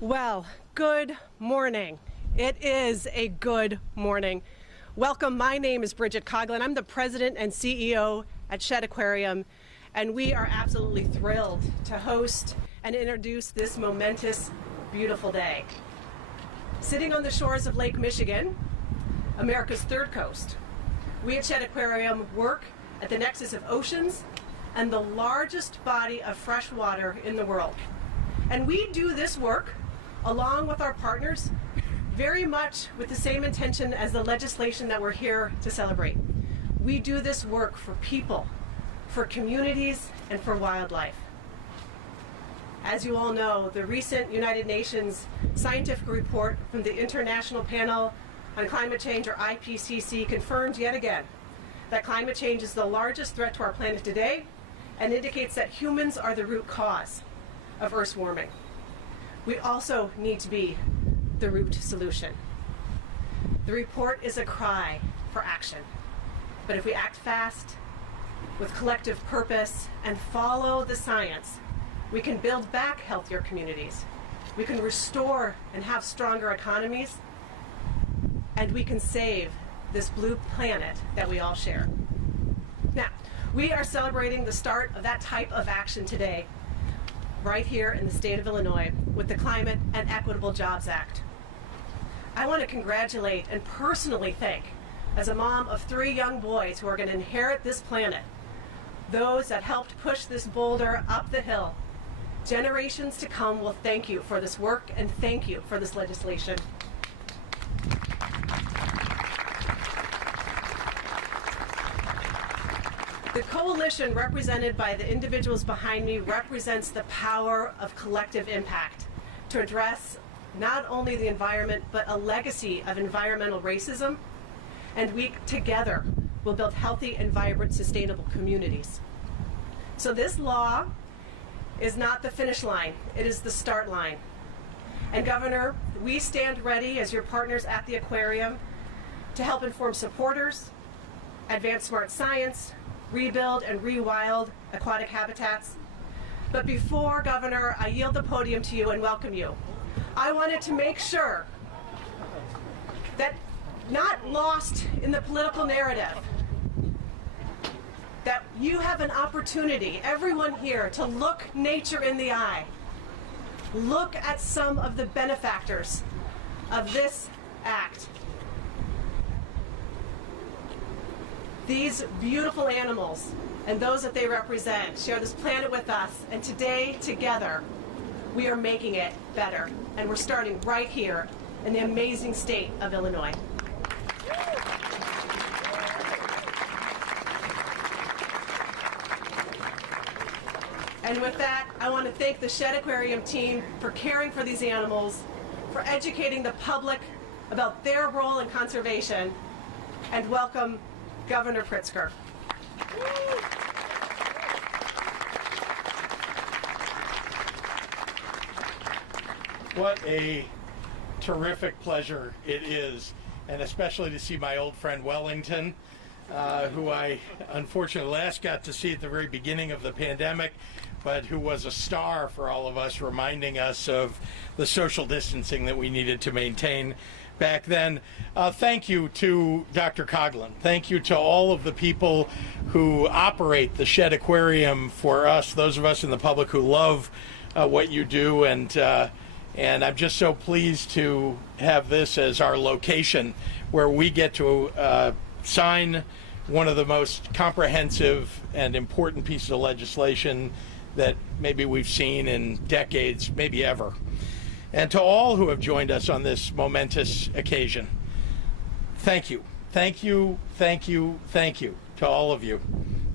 Well, good morning. It is a good morning. Welcome. My name is Bridget Coughlin. I'm the president and CEO at Shedd Aquarium, and we are absolutely thrilled to host and introduce this momentous, beautiful day. Sitting on the shores of Lake Michigan, America's third coast, we at Shedd Aquarium work at the nexus of oceans and the largest body of fresh water in the world. And we do this work along with our partners very much with the same intention as the legislation that we're here to celebrate. We do this work for people, for communities, and for wildlife. As you all know, the recent United Nations scientific report from the International Panel on Climate Change, or IPCC, confirms yet again that climate change is the largest threat to our planet today and indicates that humans are the root cause of Earth's warming. We also need to be the root solution. The report is a cry for action. But if we act fast, with collective purpose, and follow the science, we can build back healthier communities. We can restore and have stronger economies, and we can save this blue planet that we all share. Now, we are celebrating the start of that type of action today, right here in the state of Illinois, with the Climate and Equitable Jobs Act. I want to congratulate and personally thank, as a mom of 3 young boys who are going to inherit this planet, those that helped push this boulder up the hill. Generations to come will thank you for this work and thank you for this legislation. The coalition represented by the individuals behind me represents the power of collective impact to address not only the environment, but a legacy of environmental racism, and we together will build healthy and vibrant, sustainable communities. So this law is not the finish line, it is the start line. And Governor, we stand ready as your partners at the aquarium to help inform supporters, advance smart science, rebuild and rewild aquatic habitats. But before, Governor, I yield the podium to you and welcome you, I wanted to make sure that, not lost in the political narrative, that you have an opportunity, everyone here, to look nature in the eye. Look at some of the benefactors of this act. These beautiful animals and those that they represent share this planet with us, and today, together, we are making it better. And we're starting right here in the amazing state of Illinois. And with that, I want to thank the Shedd Aquarium team for caring for these animals, for educating the public about their role in conservation, and welcome Governor Pritzker. What a terrific pleasure it is, and especially to see my old friend Wellington, who I unfortunately last got to see at the very beginning of the pandemic, but who was a star for all of us, reminding us of the social distancing that we needed to maintain back then. Thank you to Dr. Coughlin. Thank you to all of the people who operate the Shedd Aquarium for us, those of us in the public who love what you do, and I'm just so pleased to have this as our location where we get to sign one of the most comprehensive and important pieces of legislation that maybe we've seen in decades, maybe ever. And to all who have joined us on this momentous occasion, thank you. Thank you, thank you, thank you to all of you.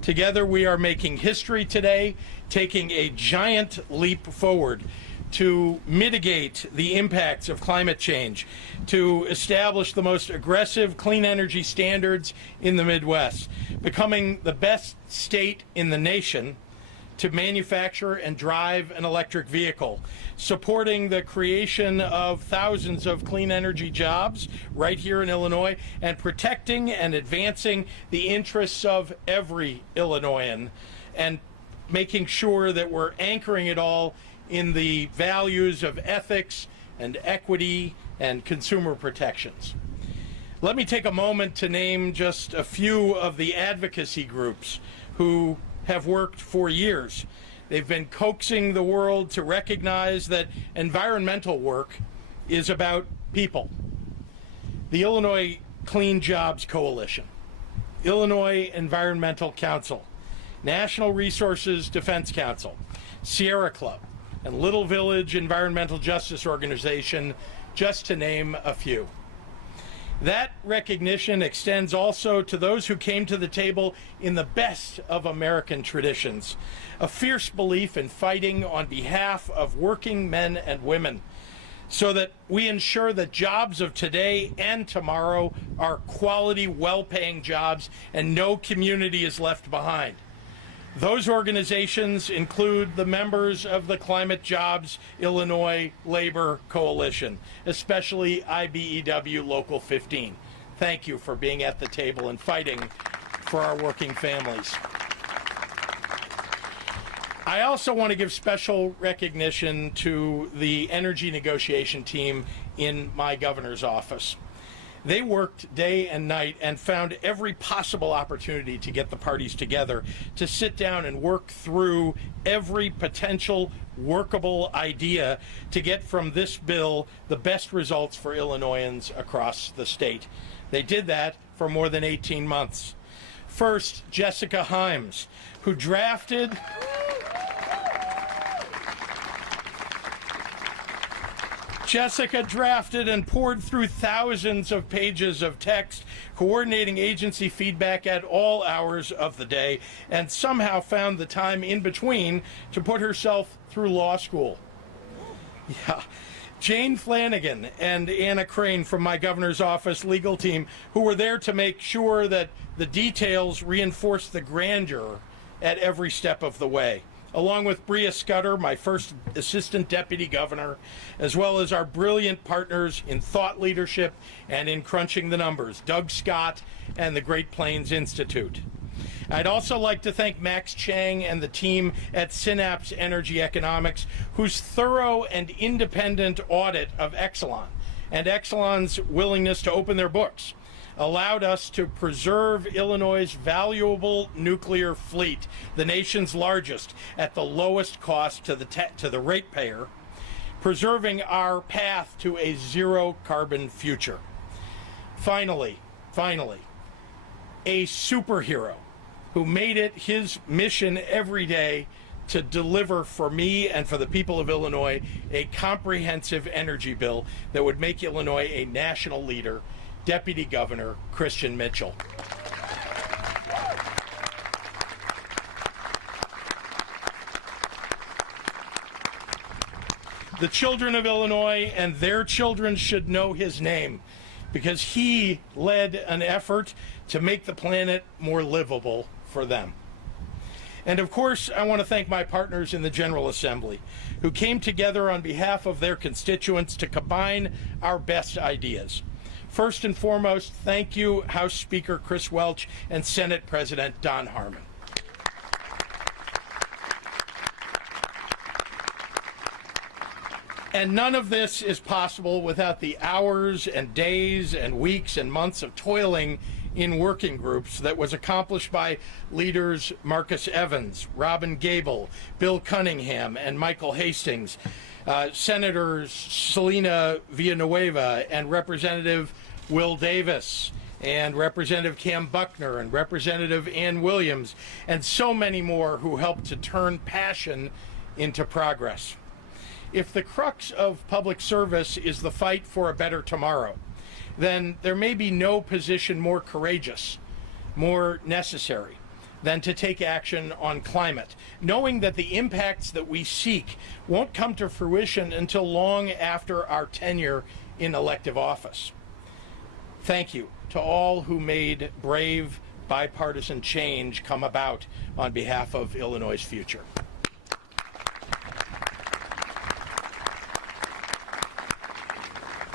Together we are making history today, taking a giant leap forward to mitigate the impacts of climate change, to establish the most aggressive clean energy standards in the Midwest, becoming the best state in the nation to manufacture and drive an electric vehicle, supporting the creation of thousands of clean energy jobs right here in Illinois, and protecting and advancing the interests of every Illinoisan, and making sure that we're anchoring it all in the values of ethics and equity and consumer protections. Let me take a moment to name just a few of the advocacy groups who have worked for years. They've been coaxing the world to recognize that environmental work is about people. The Illinois Clean Jobs Coalition, Illinois Environmental Council, National Resources Defense Council, Sierra Club, and Little Village Environmental Justice Organization, just to name a few. That recognition extends also to those who came to the table in the best of American traditions, a fierce belief in fighting on behalf of working men and women, so that we ensure that jobs of today and tomorrow are quality, well-paying jobs and no community is left behind. Those organizations include the members of the Climate Jobs Illinois Labor Coalition, especially IBEW Local 15. Thank you for being at the table and fighting for our working families. I also want to give special recognition to the energy negotiation team in my governor's office. They worked day and night and found every possible opportunity to get the parties together, to sit down and work through every potential workable idea to get from this bill the best results for Illinoisans across the state. They did that for more than 18 months. First, Jessica Himes, who drafted and poured through thousands of pages of text, coordinating agency feedback at all hours of the day, and somehow found the time in between to put herself through law school. Yeah. Jane Flanagan and Anna Crane from my governor's office legal team, who were there to make sure that the details reinforced the grandeur at every step of the way, along with Bria Scudder, my first assistant deputy governor, as well as our brilliant partners in thought leadership and in crunching the numbers, Doug Scott and the Great Plains Institute. I'd also like to thank Max Chang and the team at Synapse Energy Economics, whose thorough and independent audit of Exelon and Exelon's willingness to open their books allowed us to preserve Illinois' valuable nuclear fleet, the nation's largest, at the lowest cost to the ratepayer, preserving our path to a zero-carbon future. Finally, a superhero who made it his mission every day to deliver for me and for the people of Illinois a comprehensive energy bill that would make Illinois a national leader, Deputy Governor Christian Mitchell. The children of Illinois and their children should know his name, because he led an effort to make the planet more livable for them. And of course, I want to thank my partners in the General Assembly, who came together on behalf of their constituents to combine our best ideas. First and foremost, thank you, House Speaker Chris Welch and Senate President Don Harmon. And none of this is possible without the hours and days and weeks and months of toiling in working groups that was accomplished by leaders Marcus Evans, Robin Gable, Bill Cunningham, and Michael Hastings, Senators Selena Villanueva and Representative Will Davis, and Representative Cam Buckner and Representative Ann Williams, and so many more who helped to turn passion into progress. If the crux of public service is the fight for a better tomorrow, then there may be no position more courageous, more necessary than to take action on climate, knowing that the impacts that we seek won't come to fruition until long after our tenure in elective office. Thank you to all who made brave, bipartisan change come about on behalf of Illinois' future.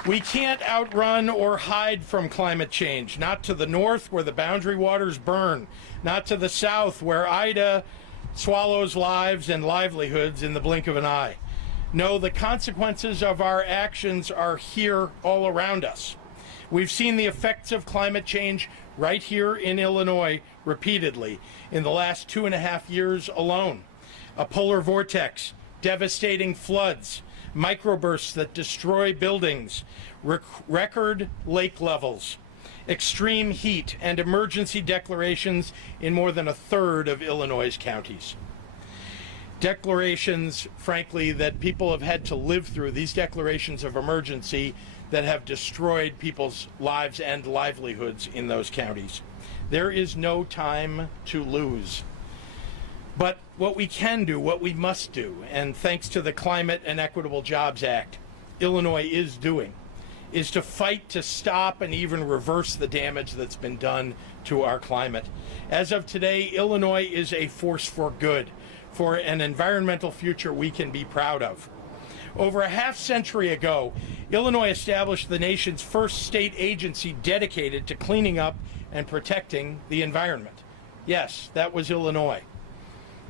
We can't outrun or hide from climate change, not to the north where the boundary waters burn, not to the south where Ida swallows lives and livelihoods in the blink of an eye. No, the consequences of our actions are here all around us. We've seen the effects of climate change right here in Illinois repeatedly in the last 2.5 years alone. A polar vortex, devastating floods, microbursts that destroy buildings, record lake levels, extreme heat, and emergency declarations in more than a third of Illinois' counties. Declarations, frankly, that people have had to live through, these declarations of emergency that have destroyed people's lives and livelihoods in those counties. There is no time to lose. But what we can do, what we must do, and thanks to the Climate and Equitable Jobs Act, Illinois is doing, is to fight to stop and even reverse the damage that's been done to our climate. As of today, Illinois is a force for good, for an environmental future we can be proud of. Over a half-century ago, Illinois established the nation's first state agency dedicated to cleaning up and protecting the environment. Yes, that was Illinois.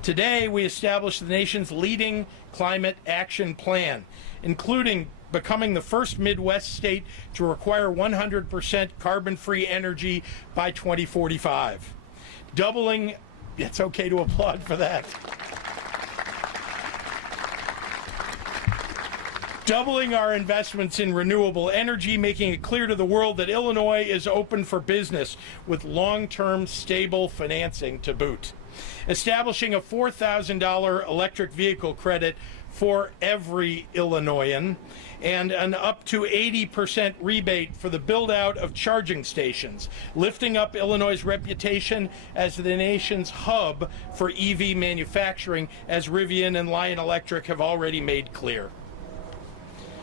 Today, we established the nation's leading climate action plan, including becoming the first Midwest state to require 100% carbon-free energy by 2045. Doubling, it's okay to applaud for that. Doubling our investments in renewable energy, making it clear to the world that Illinois is open for business with long-term stable financing to boot. Establishing a $4,000 electric vehicle credit for every Illinoisan and an up to 80% rebate for the build-out of charging stations, lifting up Illinois' reputation as the nation's hub for EV manufacturing, as Rivian and Lion Electric have already made clear.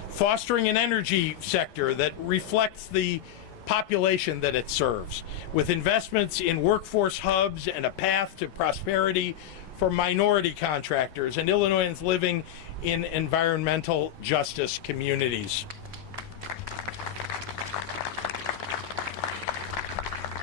Fostering an energy sector that reflects the population that it serves, with investments in workforce hubs and a path to prosperity for minority contractors and Illinoisans living in environmental justice communities.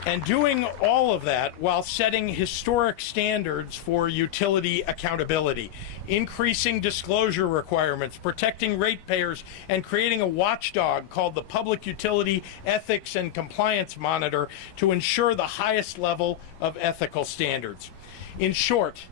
And doing all of that while setting historic standards for utility accountability, increasing disclosure requirements, protecting ratepayers, and creating a watchdog called the Public Utility Ethics and Compliance Monitor to ensure the highest level of ethical standards. In short,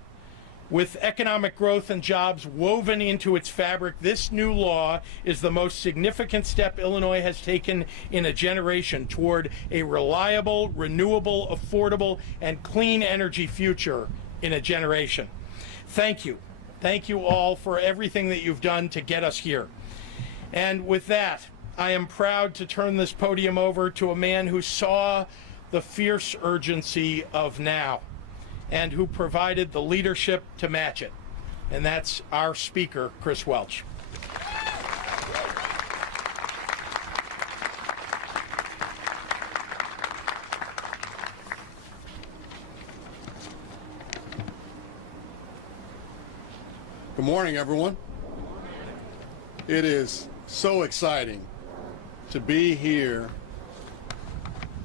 with economic growth and jobs woven into its fabric, this new law is the most significant step Illinois has taken in a generation toward a reliable, renewable, affordable, and clean energy future in a generation. Thank you. Thank you all for everything that you've done to get us here. And with that, I am proud to turn this podium over to a man who saw the fierce urgency of now and who provided the leadership to match it. And that's our speaker, Chris Welch. Good morning, everyone. It is so exciting to be here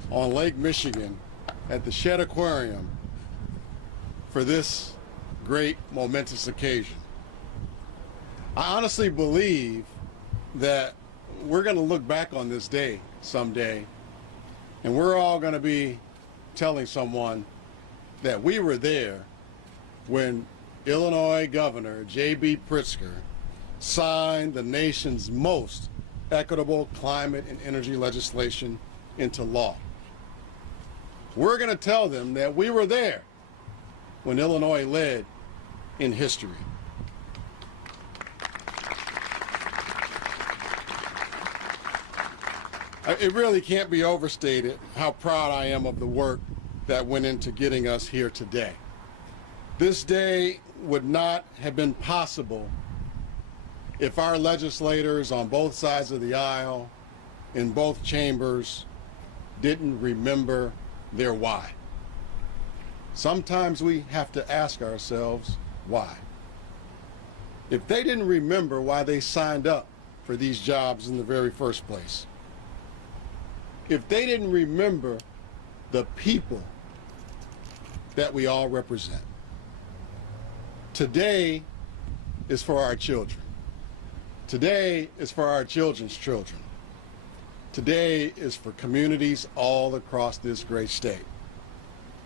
on Lake Michigan at the Shedd Aquarium for this great momentous occasion. I honestly believe that we're going to look back on this day someday, and we're all going to be telling someone that we were there when Illinois Governor J.B. Pritzker signed the nation's most equitable climate and energy legislation into law. We're going to tell them that we were there when Illinois led in history. It really can't be overstated how proud I am of the work that went into getting us here today. This day would not have been possible if our legislators on both sides of the aisle, in both chambers, didn't remember their why. Sometimes we have to ask ourselves why. If they didn't remember why they signed up for these jobs in the very first place, if they didn't remember the people that we all represent, today is for our children. Today is for our children's children. Today is for communities all across this great state.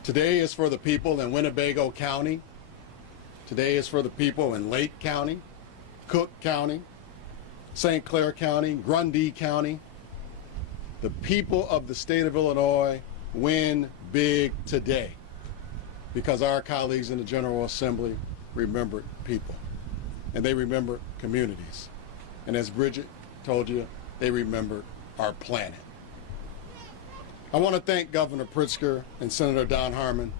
Today is for the people in Winnebago County. Today is for the people in Lake County, Cook County, St. Clair County, Grundy County. The people of the state of Illinois win big today because our colleagues in the General Assembly remembered people, and they remembered communities. And as Bridget told you, they remembered our planet. I want to thank Governor Pritzker and Senator Don Harmon.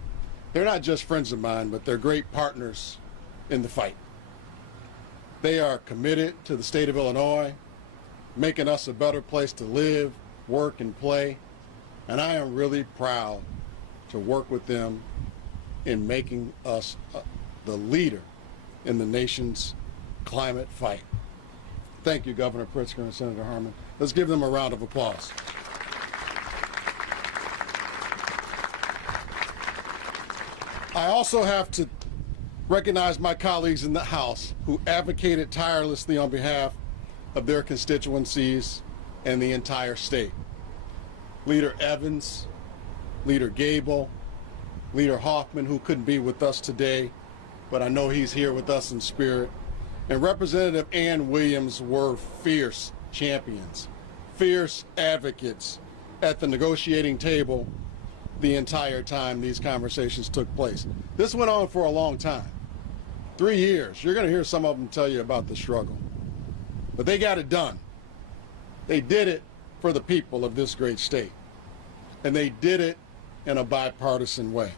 They're not just friends of mine, but they're great partners in the fight. They are committed to the state of Illinois, making us a better place to live, work, and play. And I am really proud to work with them in making us the leader in the nation's climate fight. Thank you, Governor Pritzker and Senator Harmon. Let's give them a round of applause. I also have to recognize my colleagues in the House who advocated tirelessly on behalf of their constituencies and the entire state. Leader Evans, Leader Gable, Leader Hoffman, who couldn't be with us today, but I know he's here with us in spirit, and Representative Ann Williams were fierce champions, fierce advocates at the negotiating table the entire time these conversations took place. This went on for a long time, 3 years. You're going to hear some of them tell you about the struggle, but they got it done. They did it for the people of this great state, and they did it in a bipartisan way.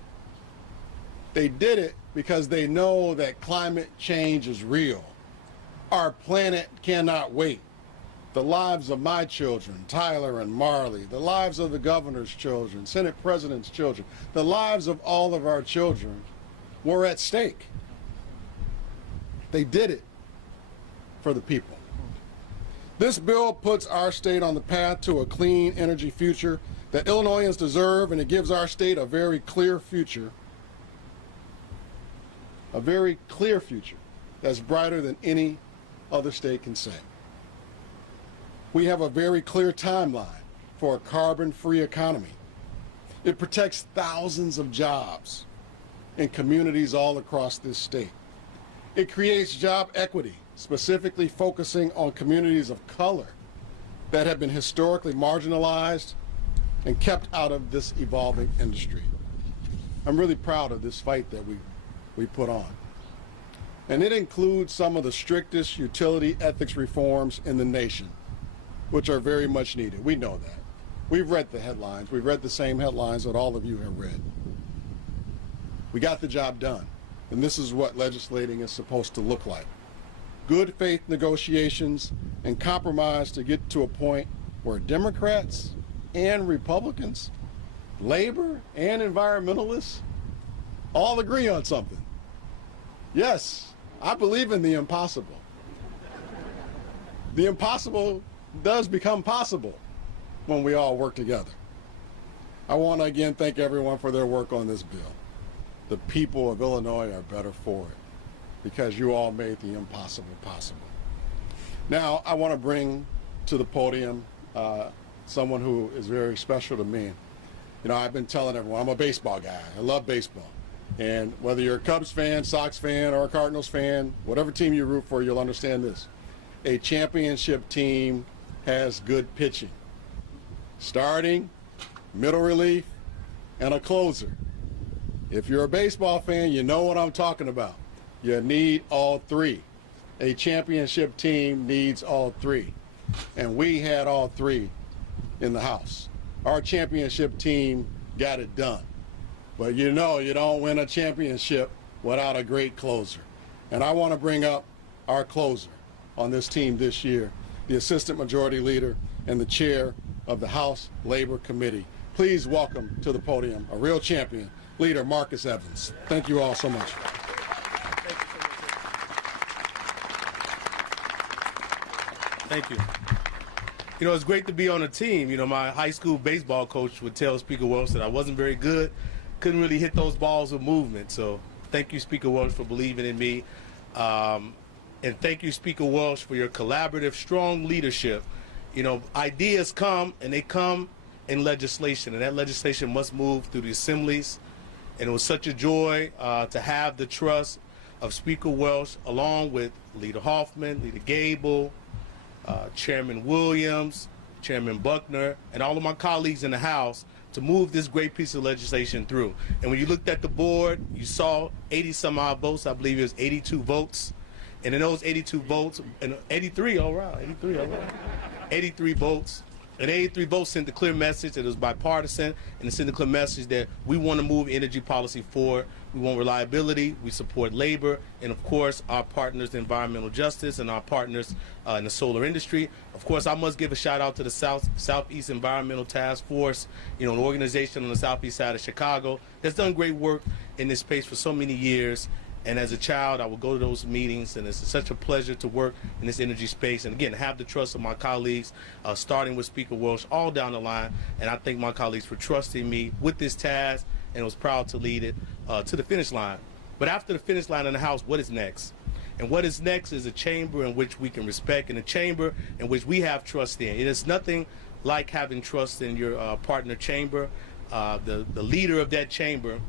They did it because they know that climate change is real. Our planet cannot wait. The lives of my children, Tyler and Marley, the lives of the governor's children, Senate President's children, the lives of all of our children were at stake. They did it for the people. This bill puts our state on the path to a clean energy future that Illinoisans deserve, and it gives our state a very clear future. A very clear future that's brighter than any other state can say. We have a very clear timeline for a carbon-free economy. It protects thousands of jobs in communities all across this state. It creates job equity, specifically focusing on communities of color that have been historically marginalized and kept out of this evolving industry. I'm really proud of this fight that we put on. And it includes some of the strictest utility ethics reforms in the nation, which are very much needed. We know that. We've read the headlines. We've read the same headlines that all of you have read. We got the job done. And this is what legislating is supposed to look like. Good faith negotiations and compromise to get to a point where Democrats and Republicans, labor and environmentalists all agree on something. Yes, I believe in the impossible. The impossible does become possible when we all work together. I want to again thank everyone for their work on this bill. The people of Illinois are better for it because you all made the impossible possible. Now, I want to bring to the podium someone who is very special to me. You know, I've been telling everyone, I'm a baseball guy. I love baseball. And whether you're a Cubs fan, Sox fan, or a Cardinals fan, whatever team you root for, you'll understand this. A championship team has good pitching. Starting, middle relief, and a closer. If you're a baseball fan, you know what I'm talking about. You need all three. A championship team needs all three. And we had all three in the house. Our championship team got it done. But you know you don't win a championship without a great closer. And I want to bring up our closer on this team this year, the Assistant Majority Leader and the Chair of the House Labor Committee. Please welcome to the podium a real champion, Leader Marcus Evans. Thank you all so much. Thank you. You know, it's great to be on a team. You know, my high school baseball coach would tell Speaker Welch that I wasn't very good, couldn't really hit those balls with movement. So thank you, Speaker Welch, for believing in me. And thank you, Speaker Walsh, for your collaborative, strong leadership. You know, ideas come, and they come in legislation, and that legislation must move through the assemblies. And it was such a joy to have the trust of Speaker Welch, along with Leader Hoffman, Leader Gable, Chairman Williams, Chairman Buckner, and all of my colleagues in the House to move this great piece of legislation through. And when you looked at the board, you saw 80-some-odd votes. I believe it was 82 votes. And in those 82 votes, and 83 all around, 83 votes. And 83 votes sent a clear message that it was bipartisan, and it sent a clear message that we want to move energy policy forward. We want reliability, we support labor, and of course our partners in environmental justice and our partners in the solar industry. Of course, I must give a shout out to the Southeast Environmental Task Force, you know, an organization on the southeast side of Chicago that's done great work in this space for so many years. And as a child, I would go to those meetings, and it's such a pleasure to work in this energy space. And again, have the trust of my colleagues, starting with Speaker Welch, all down the line. And I thank my colleagues for trusting me with this task, and was proud to lead it to the finish line. But after the finish line in the House, what is next? And what is next is a chamber in which we can respect, and a chamber in which we have trust in. It is nothing like having trust in your partner chamber. The leader of that chamber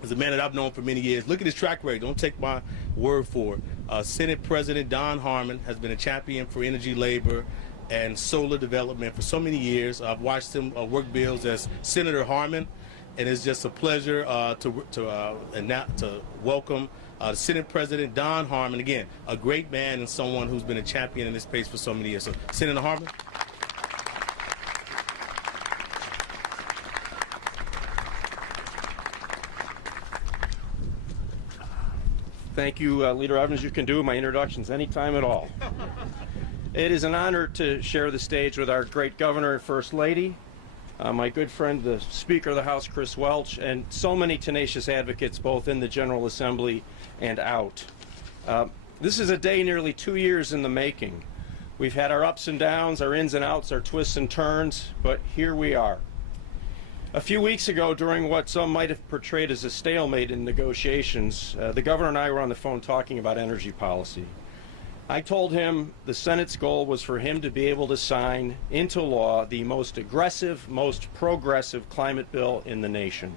is a man that I've known for many years. Look at his track record. Don't take my word for it. Senate President Don Harmon has been a champion for energy, labor, and solar development for so many years. I've watched him work bills as Senator Harmon, and it's just a pleasure to welcome Senate President Don Harmon. Again, a great man and someone who's been a champion in this space for so many years. So, Senator Harmon. Thank you, Leader Evans. You can do my introductions anytime at all. It is an honor to share the stage with our great Governor and First Lady, my good friend, the Speaker of the House, Chris Welch, and so many tenacious advocates both in the General Assembly and out. This is a day nearly 2 years in the making. We've had our ups and downs, our ins and outs, our twists and turns, but here we are. A few weeks ago, during what some might have portrayed as a stalemate in negotiations, the Governor and I were on the phone talking about energy policy. I told him the Senate's goal was for him to be able to sign into law the most aggressive, most progressive climate bill in the nation.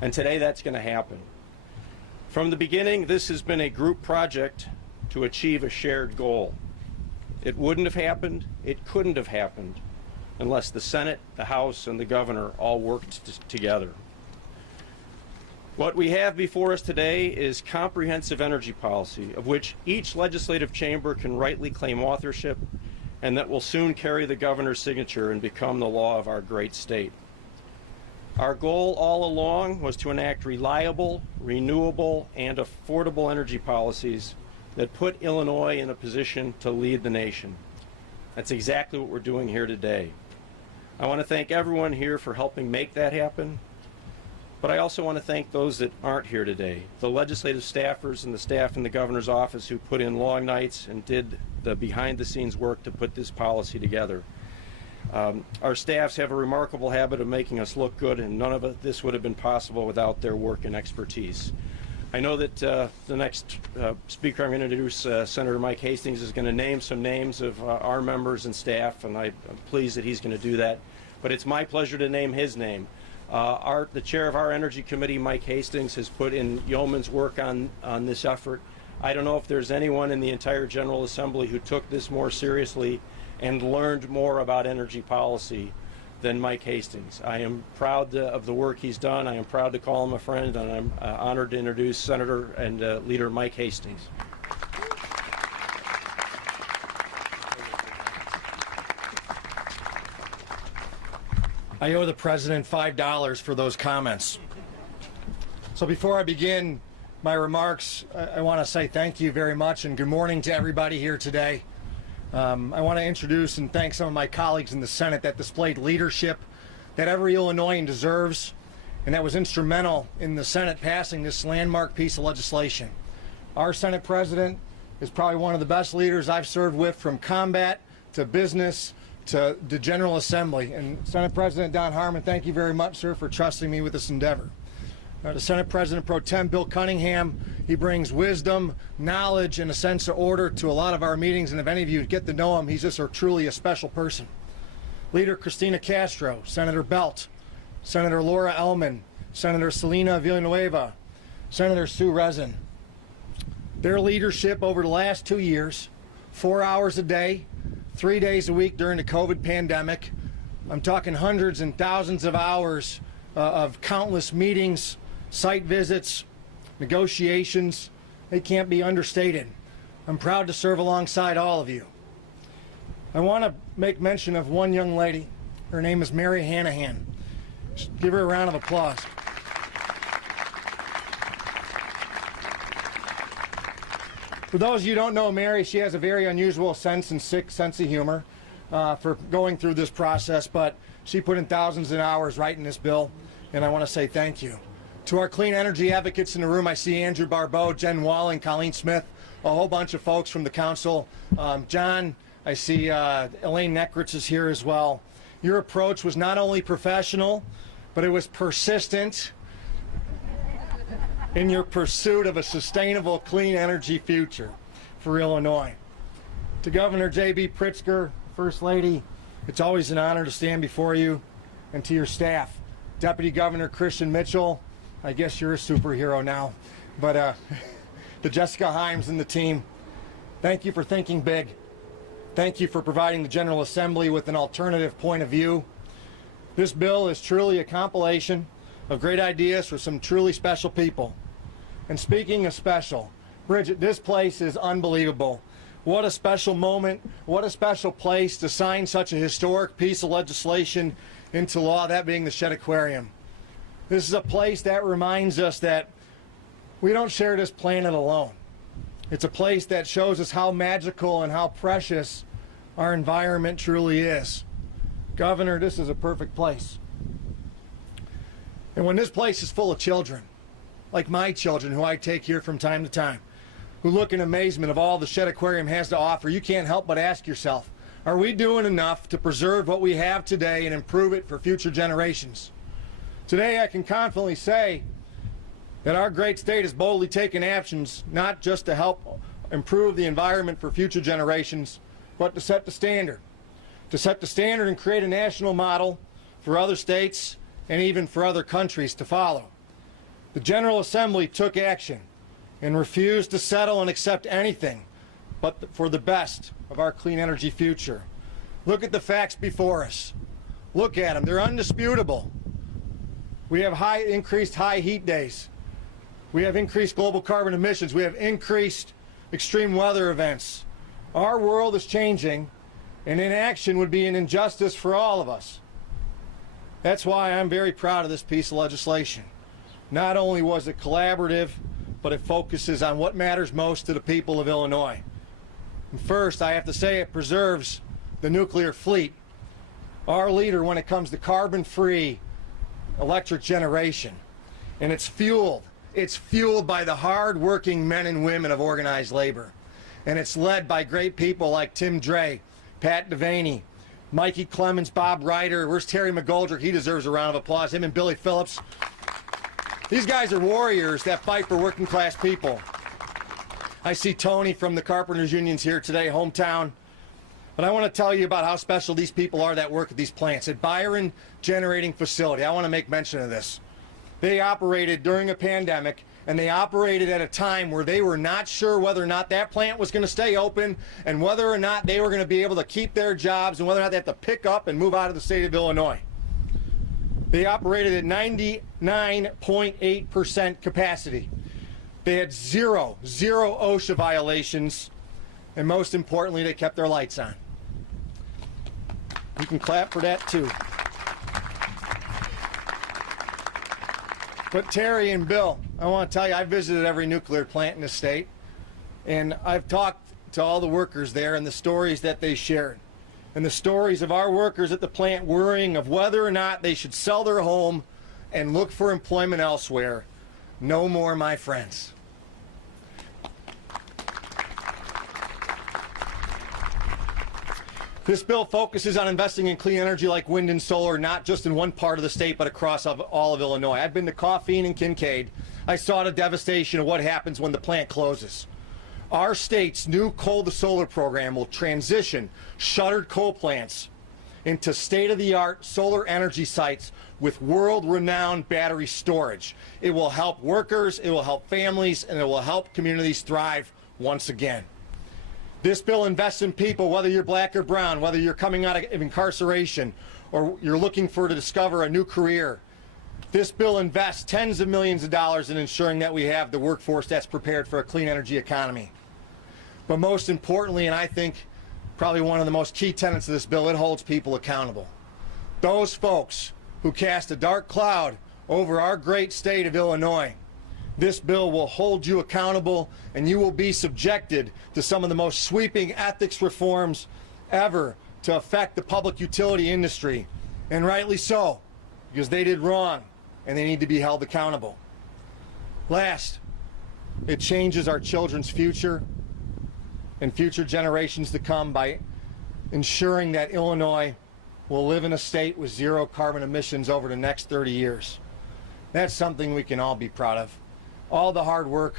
And today that's going to happen. From the beginning, this has been a group project to achieve a shared goal. It wouldn't have happened, it couldn't have happened, unless the Senate, the House, and the Governor all worked together. What we have before us today is comprehensive energy policy, of which each legislative chamber can rightly claim authorship, and that will soon carry the Governor's signature and become the law of our great state. Our goal all along was to enact reliable, renewable, and affordable energy policies that put Illinois in a position to lead the nation. That's exactly what we're doing here today. I want to thank everyone here for helping make that happen, but I also want to thank those that aren't here today, the legislative staffers and the staff in the Governor's office who put in long nights and did the behind-the-scenes work to put this policy together. Our staffs have a remarkable habit of making us look good, and none of this would have been possible without their work and expertise. I know that the next speaker I'm going to introduce, Senator Mike Hastings, is going to name some names of our members and staff, and I'm pleased that he's going to do that. But it's my pleasure to name his name. The chair of our Energy Committee, Mike Hastings, has put in yeoman's work on this effort. I don't know if there's anyone in the entire General Assembly who took this more seriously and learned more about energy policy than Mike Hastings. I am proud of the work he's done. I am proud to call him a friend, and I'm honored to introduce Senator and Leader Mike Hastings. I owe the President $5 for those comments. So before I begin my remarks, I want to say thank you very much and good morning to everybody here today. I want to introduce and thank some of my colleagues in the Senate that displayed leadership that every Illinoisan deserves, and that was instrumental in the Senate passing this landmark piece of legislation. Our Senate President is probably one of the best leaders I've served with, from combat to business to the General Assembly. And Senate President Don Harmon, thank you very much, sir, for trusting me with this endeavor. to Senate President Pro Tem Bill Cunningham. He brings wisdom, knowledge, and a sense of order to a lot of our meetings, and if any of you get to know him, he's just truly a special person. Leader Cristina Castro, Senator Belt, Senator Laura Ellman, Senator Selena Villanueva, Senator Sue Rezin. Their leadership over the last 2 years, 4 hours a day, 3 days a week during the COVID pandemic. I'm talking hundreds and thousands of hours of countless meetings, site visits, negotiations. They can't be understated. I'm proud to serve alongside all of you. I want to make mention of one young lady. Her name is Mary Hanahan. Just give her a round of applause. For those of you who don't know Mary, she has a very unusual sense and sick sense of humor for going through this process, but she put in thousands of hours writing this bill, and I want to say thank you. To our clean energy advocates in the room, I see Andrew Barbeau, Jen Walling, Colleen Smith, a whole bunch of folks from the council. John, I see Elaine Neckritz is here as well. Your approach was not only professional, but it was persistent in your pursuit of a sustainable, clean energy future for Illinois. To Governor J.B. Pritzker, First Lady, it's always an honor to stand before you, and to your staff. Deputy Governor Christian Mitchell, I guess you're a superhero now, but to Jessica Himes and the team, thank you for thinking big. Thank you for providing the General Assembly with an alternative point of view. This bill is truly a compilation of great ideas for some truly special people. And speaking of special, Bridget, this place is unbelievable. What a special moment, what a special place to sign such a historic piece of legislation into law, that being the Shedd Aquarium. This is a place that reminds us that we don't share this planet alone. It's a place that shows us how magical and how precious our environment truly is. Governor, this is a perfect place. And when this place is full of children, like my children who I take here from time to time, who look in amazement of all the Shedd Aquarium has to offer, you can't help but ask yourself, are we doing enough to preserve what we have today and improve it for future generations? Today I can confidently say that our great state has boldly taken actions not just to help improve the environment for future generations, but to set the standard. To set the standard and create a national model for other states and even for other countries to follow. The General Assembly took action and refused to settle and accept anything but for the best of our clean energy future. Look at the facts before us. Look at them. They're undisputable. We have increased high heat days. We have increased global carbon emissions. We have increased extreme weather events. Our world is changing, and inaction would be an injustice for all of us. That's why I'm very proud of this piece of legislation. Not only was it collaborative, but it focuses on what matters most to the people of Illinois. And first, I have to say it preserves the nuclear fleet. Our leader when it comes to carbon-free electric generation. And it's fueled by the hard-working men and women of organized labor. And it's led by great people like Tim Dre, Pat Devaney, Mikey Clemens, Bob Ryder. Where's Terry McGoldrick? He deserves a round of applause. Him and Billy Phillips. These guys are warriors that fight for working class people. I see Tony from the Carpenters Unions here today, hometown. But I want to tell you about how special these people are that work at these plants. At Byron Generating Facility, I want to make mention of this. They operated during a pandemic, and they operated at a time where they were not sure whether or not that plant was going to stay open and whether or not they were going to be able to keep their jobs and whether or not they have to pick up and move out of the state of Illinois. They operated at 99.8% capacity. They had zero OSHA violations, and most importantly, they kept their lights on. You can clap for that too. But Terry and Bill, I want to tell you, I visited every nuclear plant in the state, and I've talked to all the workers there and the stories that they shared. And the stories of our workers at the plant worrying of whether or not they should sell their home and look for employment elsewhere. No more, my friends. This bill focuses on investing in clean energy like wind and solar, not just in one part of the state, but across all of Illinois. I've been to Coffeen and Kincaid. I saw the devastation of what happens when the plant closes. Our state's new coal to solar program will transition shuttered coal plants into state-of-the-art solar energy sites with world-renowned battery storage. It will help workers, it will help families, and it will help communities thrive once again. This bill invests in people, whether you're black or brown, whether you're coming out of incarceration or you're looking to discover a new career. This bill invests tens of millions of dollars in ensuring that we have the workforce that's prepared for a clean energy economy. But most importantly, and I think probably one of the most key tenets of this bill, it holds people accountable. Those folks who cast a dark cloud over our great state of Illinois, this bill will hold you accountable, and you will be subjected to some of the most sweeping ethics reforms ever to affect the public utility industry, and rightly so, because they did wrong and they need to be held accountable. Last, it changes our children's future and future generations to come by ensuring that Illinois will live in a state with zero carbon emissions over the next 30 years. That's something we can all be proud of. All the hard work,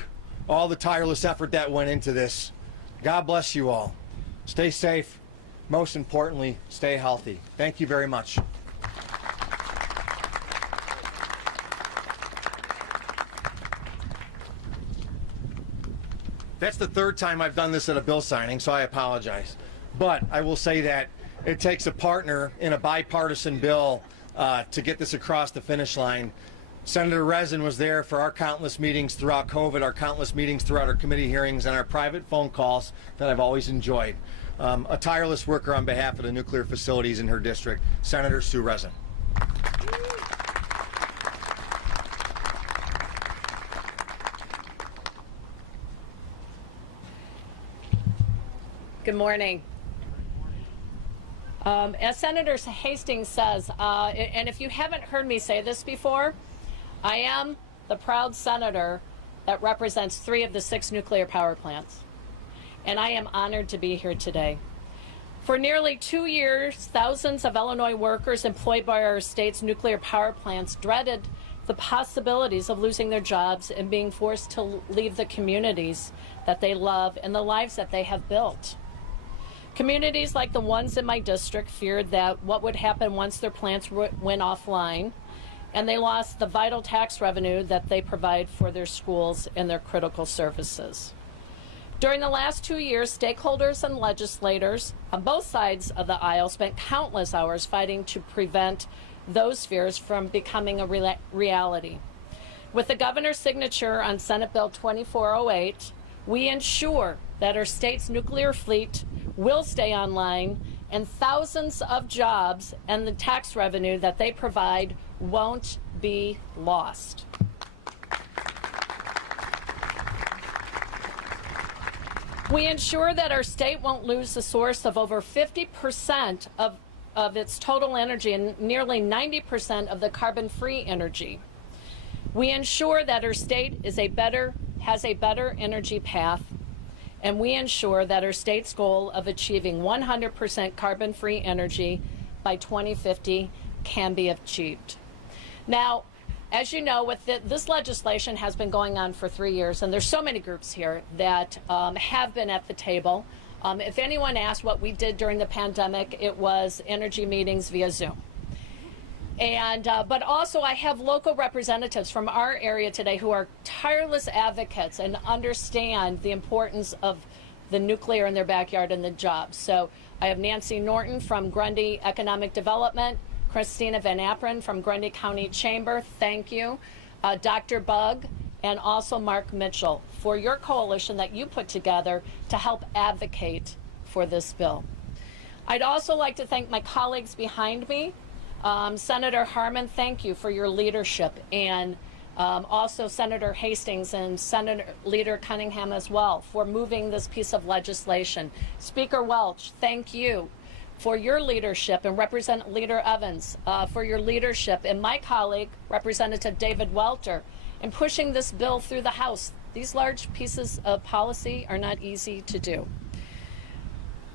all the tireless effort that went into this. God bless you all. Stay safe. Most importantly, stay healthy. Thank you very much. That's the third time I've done this at a bill signing, so I apologize. But I will say that it takes a partner in a bipartisan bill to get this across the finish line. Senator Rezin was there for our countless meetings throughout COVID, our countless meetings throughout our committee hearings, and our private phone calls that I've always enjoyed. A tireless worker on behalf of the nuclear facilities in her district, Senator Sue Rezin. Good morning. As Senator Hastings says, and if you haven't heard me say this before, I am the proud senator that represents 3 of the 6 nuclear power plants, and I am honored to be here today. For nearly 2 years, thousands of Illinois workers employed by our state's nuclear power plants dreaded the possibilities of losing their jobs and being forced to leave the communities that they love and the lives that they have built. Communities like the ones in my district feared that what would happen once their plants went offline, and they lost the vital tax revenue that they provide for their schools and their critical services. During the last 2 years, stakeholders and legislators on both sides of the aisle spent countless hours fighting to prevent those fears from becoming a reality. With the governor's signature on Senate Bill 2408, we ensure that our state's nuclear fleet will stay online, and thousands of jobs and the tax revenue that they provide won't be lost. We ensure that our state won't lose the source of over 50% of its total energy and nearly 90% of the carbon-free energy. We ensure that our state has a better energy path, and we ensure that our state's goal of achieving 100% carbon-free energy by 2050 can be achieved. Now, as you know, this legislation has been going on for 3 years, and there's so many groups here that have been at the table. If anyone asked what we did during the pandemic, it was energy meetings via Zoom. And but also I have local representatives from our area today who are tireless advocates and understand the importance of the nuclear in their backyard and the jobs. So I have Nancy Norton from Grundy Economic Development, Christina Van Appren from Grundy County Chamber, thank you, Dr. Bug, and also Mark Mitchell for your coalition that you put together to help advocate for this bill. I'd also like to thank my colleagues behind me. Senator Harman, thank you for your leadership, and also Senator Hastings and Senator Leader Cunningham as well for moving this piece of legislation. Speaker Welch, thank you for your leadership, and Representative Leader Evans for your leadership, and my colleague, Representative David Welter, in pushing this bill through the House. These large pieces of policy are not easy to do.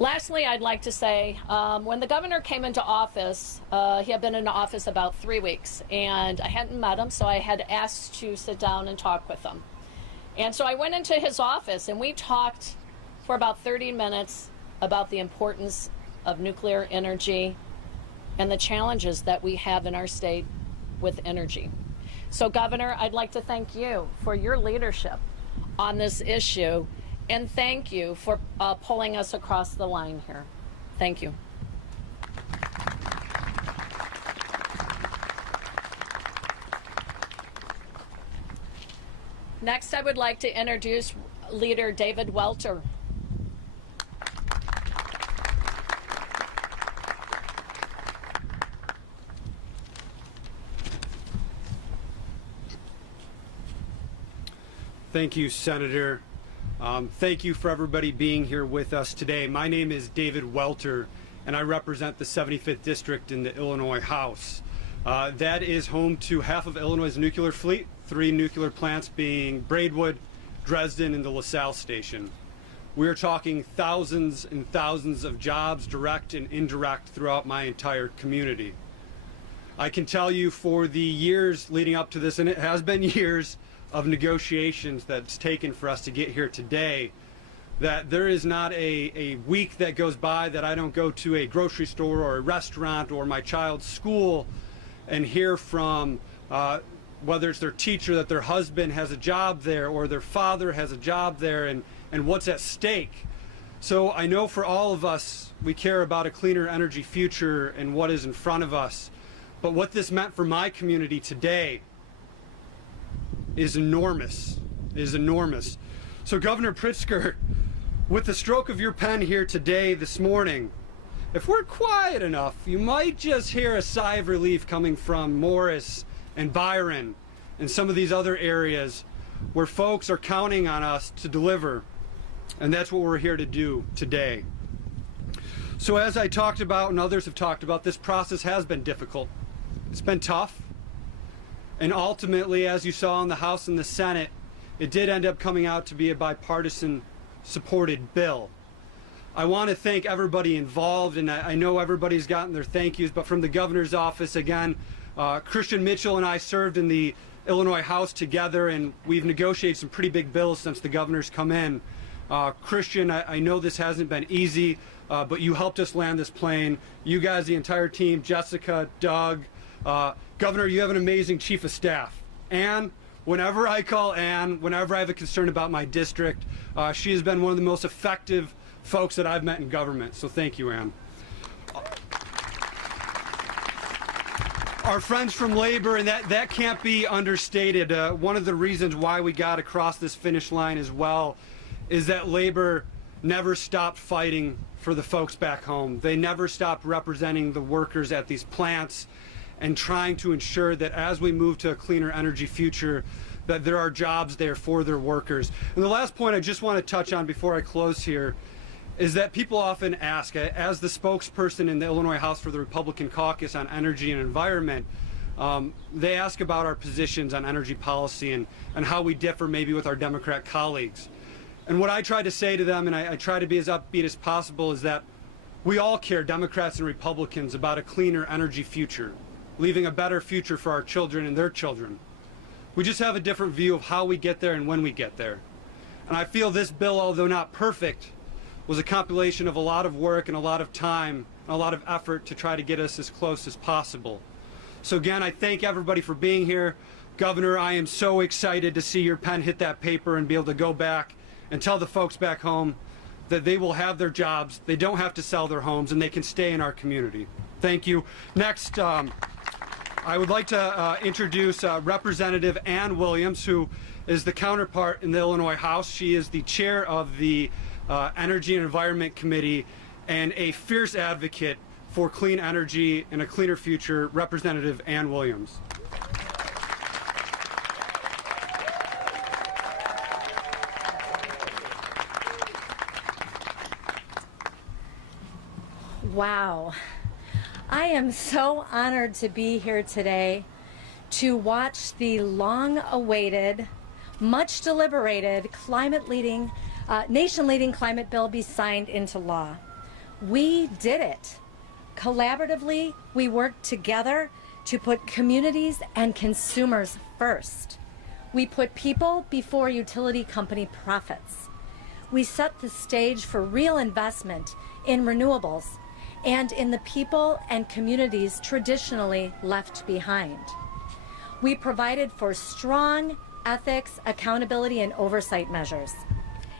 Lastly, I'd like to say, when the governor came into office, he had been in office about 3 weeks, and I hadn't met him, so I had asked to sit down and talk with him. And so I went into his office, and we talked for about 30 minutes about the importance of nuclear energy and the challenges that we have in our state with energy. So, Governor, I'd like to thank you for your leadership on this issue, and thank you for pulling us across the line here. Thank you. Next, I would like to introduce Leader David Welter. Thank you, Senator. Thank you for everybody being here with us today. My name is David Welter, and I represent the 75th District in the Illinois House. That is home to half of Illinois' nuclear fleet, 3 nuclear plants being Braidwood, Dresden, and the LaSalle Station. We are talking thousands and thousands of jobs, direct and indirect, throughout my entire community. I can tell you for the years leading up to this, and it has been years of negotiations that's taken for us to get here today, that there is not a week that goes by that I don't go to a grocery store or a restaurant or my child's school and hear from whether it's their teacher that their husband has a job there or their father has a job there, and what's at stake. So I know for all of us, we care about a cleaner energy future and what is in front of us. But what this meant for my community today is enormous, So Governor Pritzker, with the stroke of your pen here today, this morning, if we're quiet enough, you might just hear a sigh of relief coming from Morris and Byron and some of these other areas where folks are counting on us to deliver. And that's what we're here to do today. So as I talked about and others have talked about, this process has been difficult. It's been tough. And ultimately, as you saw in the House and the Senate, it did end up coming out to be a bipartisan supported bill. I want to thank everybody involved, and I know everybody's gotten their thank yous, but from the governor's office, again, Christian Mitchell and I served in the Illinois House together, and we've negotiated some pretty big bills since the governor's come in. Christian, I know this hasn't been easy, but you helped us land this plane. You guys, the entire team, Jessica, Doug, Governor, you have an amazing chief of staff. Ann, whenever I call Ann, whenever I have a concern about my district, she has been one of the most effective folks that I've met in government. So thank you, Ann. Our friends from labor, and that can't be understated. One of the reasons why we got across this finish line as well is that labor never stopped fighting for the folks back home. They never stopped representing the workers at these plants and trying to ensure that as we move to a cleaner energy future, that there are jobs there for their workers. And the last point I just want to touch on before I close here is that people often ask, as the spokesperson in the Illinois House for the Republican caucus on energy and environment, they ask about our positions on energy policy and how we differ maybe with our Democrat colleagues. And what I try to say to them, and I try to be as upbeat as possible, is that we all care, Democrats and Republicans, about a cleaner energy future, leaving a better future for our children and their children. We just have a different view of how we get there and when we get there. And I feel this bill, although not perfect, was a compilation of a lot of work and a lot of time and a lot of effort to try to get us as close as possible. So again, I thank everybody for being here. Governor, I am so excited to see your pen hit that paper and be able to go back and tell the folks back home that they will have their jobs, they don't have to sell their homes, and they can stay in our community. Thank you. Next, I would like to introduce Representative Ann Williams, who is the counterpart in the Illinois House. She is the chair of the Energy and Environment Committee and a fierce advocate for clean energy and a cleaner future. Representative Ann Williams. Wow. I am so honored to be here today to watch the long-awaited, much deliberated nation-leading climate bill be signed into law. We did it. Collaboratively, we worked together to put communities and consumers first. We put people before utility company profits. We set the stage for real investment in renewables and in the people and communities traditionally left behind. We provided for strong ethics, accountability, and oversight measures.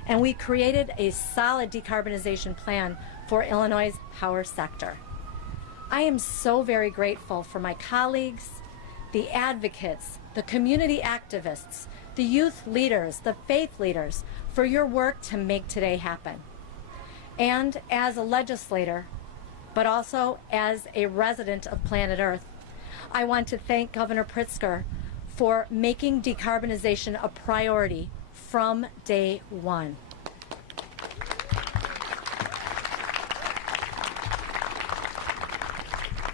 And we created a solid decarbonization plan for Illinois' power sector. I am so very grateful for my colleagues, the advocates, the community activists, the youth leaders, the faith leaders, for your work to make today happen. And as a legislator, but also as a resident of planet Earth, I want to thank Governor Pritzker for making decarbonization a priority from day one.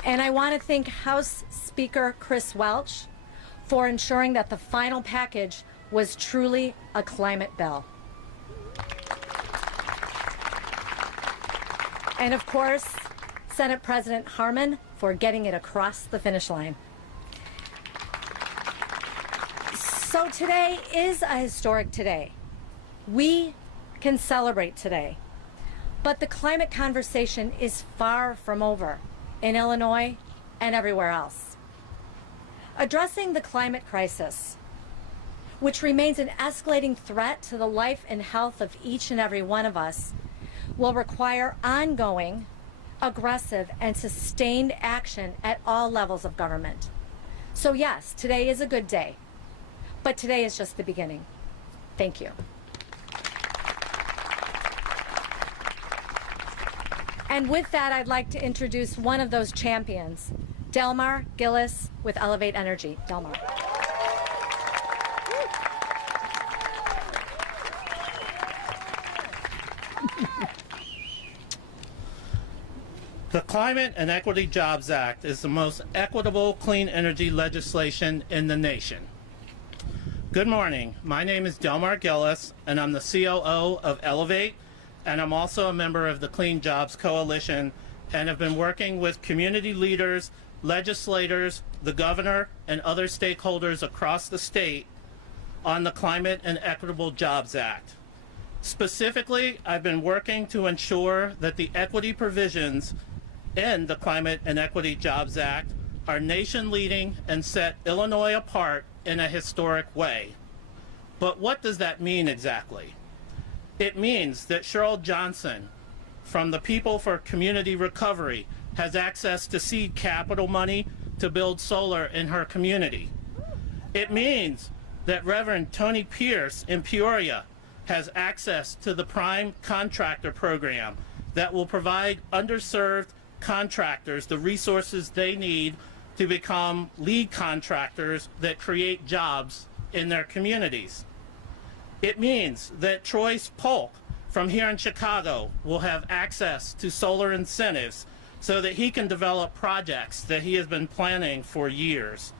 And I want to thank House Speaker Chris Welch for ensuring that the final package was truly a climate bill. And of course, Senate President Harman for getting it across the finish line. So today is a historic day. We can celebrate today. But the climate conversation is far from over in Illinois and everywhere else. Addressing the climate crisis, which remains an escalating threat to the life and health of each and every one of us, will require ongoing, aggressive, and sustained action at all levels of government. So yes, today is a good day, but today is just the beginning. Thank you. And with that, I'd like to introduce one of those champions, Delmar Gillis with Elevate Energy. Delmar. The Climate and Equity Jobs Act is the most equitable clean energy legislation in the nation. Good morning. My name is Delmar Gillis, and I'm the COO of Elevate, and I'm also a member of the Clean Jobs Coalition, and have been working with community leaders, legislators, the governor, and other stakeholders across the state on the Climate and Equitable Jobs Act. Specifically, I've been working to ensure that the equity provisions in the Climate and Equity Jobs Act are nation-leading and set Illinois apart in a historic way. But what does that mean exactly? It means that Cheryl Johnson from the People for Community Recovery has access to seed capital money to build solar in her community. It means that Reverend Tony Pierce in Peoria has access to the Prime Contractor Program that will provide underserved contractors the resources they need to become lead contractors that create jobs in their communities. It means that Troy's Polk from here in Chicago will have access to solar incentives so that he can develop projects that he has been planning for years.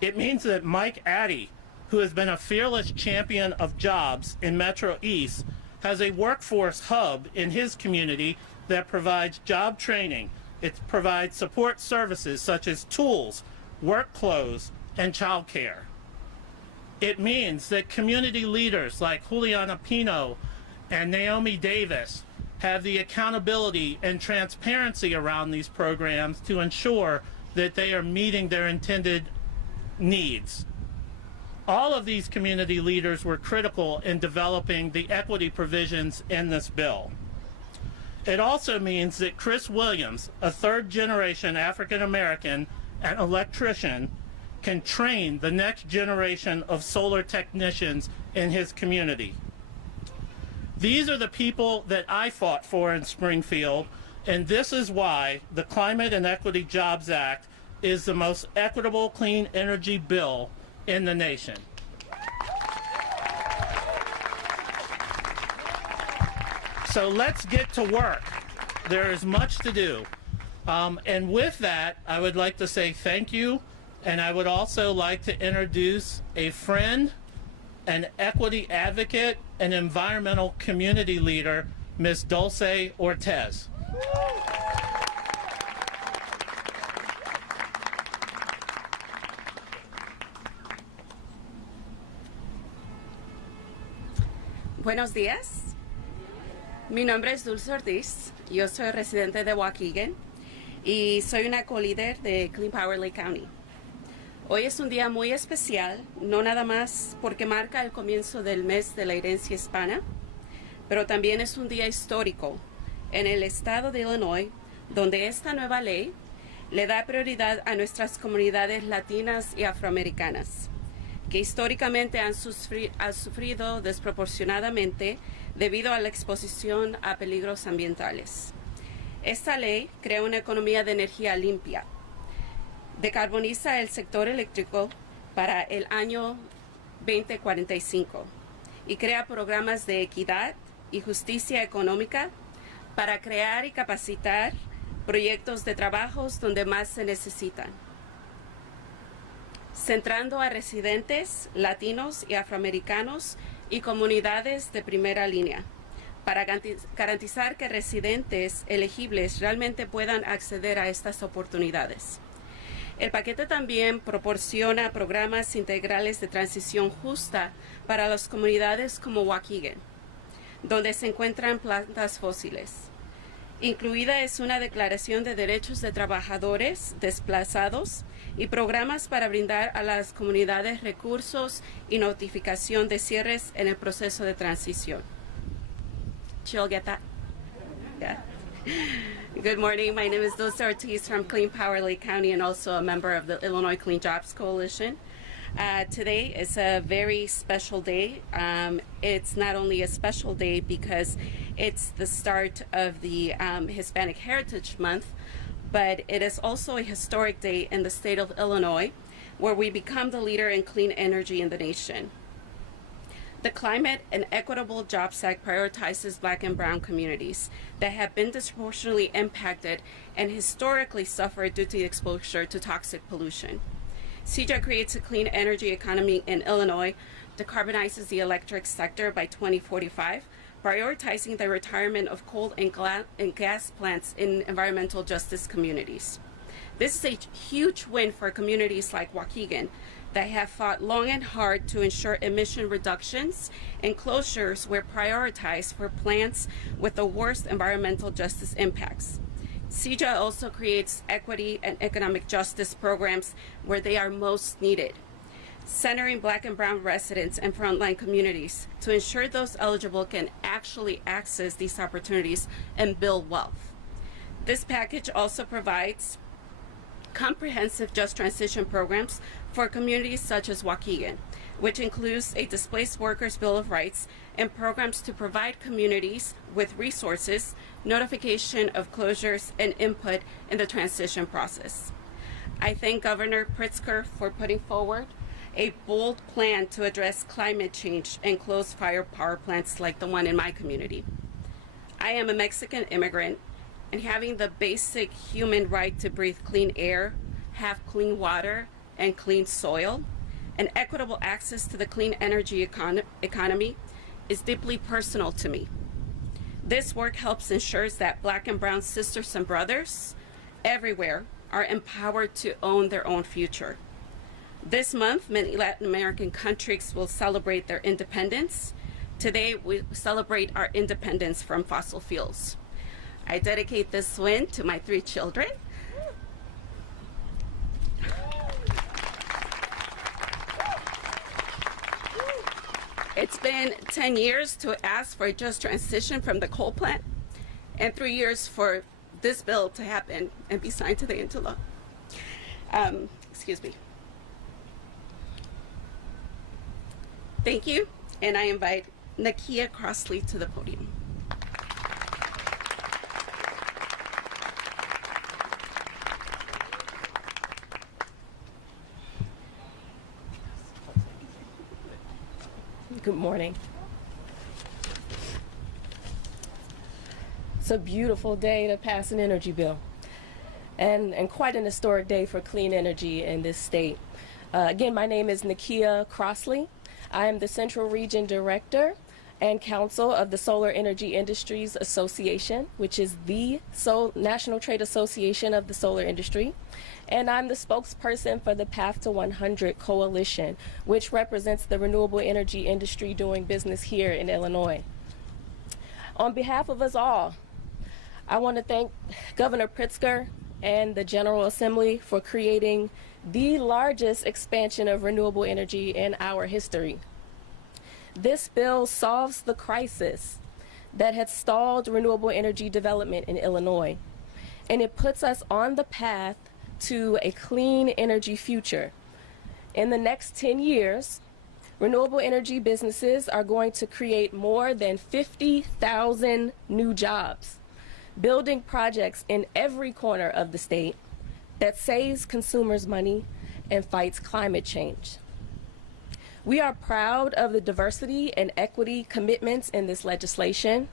It means that Mike Addy, who has been a fearless champion of jobs in Metro East, has a workforce hub in his community that provides job training. It provides support services such as tools, work clothes, and childcare. It means that community leaders like Juliana Pino and Naomi Davis have the accountability and transparency around these programs to ensure that they are meeting their intended needs. All of these community leaders were critical in developing the equity provisions in this bill. It also means that Chris Williams, a third-generation African-American and electrician, can train the next generation of solar technicians in his community. These are the people that I fought for in Springfield, and this is why the Climate and Equity Jobs Act is the most equitable clean energy bill in the nation. So let's get to work. There is much to do. And with that, I would like to say thank you, and I would also like to introduce a friend, an equity advocate, an environmental community leader, Ms. Dulce Ortez. Buenos días. Mi nombre es Dulce Ortiz. Yo soy residente de Waukegan y soy una co-líder de Clean Power Lake County. Hoy es un día muy especial, no nada más porque marca el comienzo del mes de la herencia hispana, pero también es un día histórico en el estado de Illinois, donde esta nueva ley le da prioridad a nuestras comunidades latinas y afroamericanas, que históricamente han sufrido desproporcionadamente debido a la exposición a peligros ambientales. Esta ley crea una economía de energía limpia, decarboniza el sector eléctrico para el año 2045 y crea programas de equidad y justicia económica para crear y capacitar proyectos de trabajos donde más se necesitan, centrando a residentes latinos y afroamericanos y comunidades de primera línea, para garantizar que residentes elegibles realmente puedan acceder a estas oportunidades. El paquete también proporciona programas integrales de transición justa para las comunidades como Waukegan, donde se encuentran plantas fósiles. Incluida es una declaración de derechos de trabajadores desplazados y programas para brindar a las comunidades recursos y notificación de cierres en el proceso de transición. She'll get that? Yeah. Good morning. My name is Dulce Ortiz from Clean Power Lake County and also a member of the Illinois Clean Jobs Coalition. Today is a very special day. It's not only a special day because it's the start of the Hispanic Heritage Month, but it is also a historic day in the state of Illinois, where we become the leader in clean energy in the nation. The Climate and Equitable Jobs Act prioritizes Black and Brown communities that have been disproportionately impacted and historically suffered due to exposure to toxic pollution. CEJA creates a clean energy economy in Illinois, decarbonizes the electric sector by 2045, prioritizing the retirement of coal and gas plants in environmental justice communities. This is a huge win for communities like Waukegan that have fought long and hard to ensure emission reductions, and closures were prioritized for plants with the worst environmental justice impacts. CEJA also creates equity and economic justice programs where they are most needed, centering Black and Brown residents and frontline communities to ensure those eligible can actually access these opportunities and build wealth. This package also provides comprehensive just transition programs for communities such as Waukegan, which includes a Displaced Workers Bill of Rights and programs to provide communities with resources, notification of closures, and input in the transition process. I thank Governor Pritzker for putting forward a bold plan to address climate change and close fire power plants like the one in my community. I am a Mexican immigrant, and having the basic human right to breathe clean air, have clean water and clean soil, and equitable access to the clean energy economy is deeply personal to me. This work helps ensure that Black and Brown sisters and brothers everywhere are empowered to own their own future. This month, many Latin American countries will celebrate their independence. Today, we celebrate our independence from fossil fuels. I dedicate this win to my 3 children. It's been 10 years to ask for a just transition from the coal plant, and 3 years for this bill to happen and be signed today into law. Excuse me. Thank you, and I invite Nakia Crossley to the podium. Good morning. It's a beautiful day to pass an energy bill, and quite an historic day for clean energy in this state. Again, my name is Nakia Crossley. I am the Central Region Director and counsel of the Solar Energy Industries Association, which is the National Trade Association of the solar industry. And I'm the spokesperson for the Path to 100 Coalition, which represents the renewable energy industry doing business here in Illinois. On behalf of us all, I want to thank Governor Pritzker and the General Assembly for creating the largest expansion of renewable energy in our history. This bill solves the crisis that had stalled renewable energy development in Illinois, and it puts us on the path to a clean energy future. In the next 10 years, renewable energy businesses are going to create more than 50,000 new jobs, building projects in every corner of the state that saves consumers money and fights climate change. We are proud of the diversity and equity commitments in this legislation,